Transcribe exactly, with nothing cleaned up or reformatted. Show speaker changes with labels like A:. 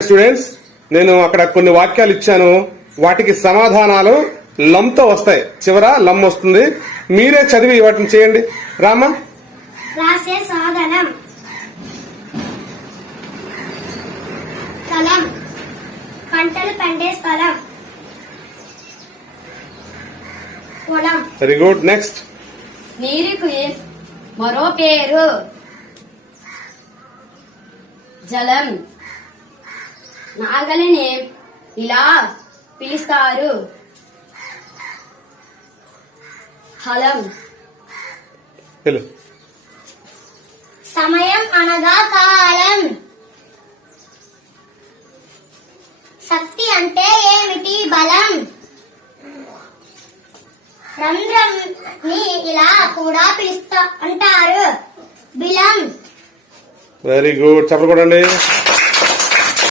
A: Students, నేను అక్కడ కొన్ని వాక్యాలు ఇచ్చాను, వాటికి సమాధానాలు లంతో వస్తాయి. చివర లం వస్తుంది. మీరే చదివి వాటిని చేయండి. రామా.
B: రాసే సాధనం, స్థలం, పంటలు పండే స్థలం, పొలం.
A: Very good. నెక్స్ట్.
C: నీరుకి మరో పేరు జలం. నాగలిని ఇలా పిలుస్తారు, హలం.
A: వెళ్ళు.
B: సమయం అనగా కాలం. శక్తి అంటే ఏమిటి? బలం. రంధ్రం ని ఇలా కూడా పిలుస్తా అంటారు, బిలం.
A: Very good. చెప్పకూడండి.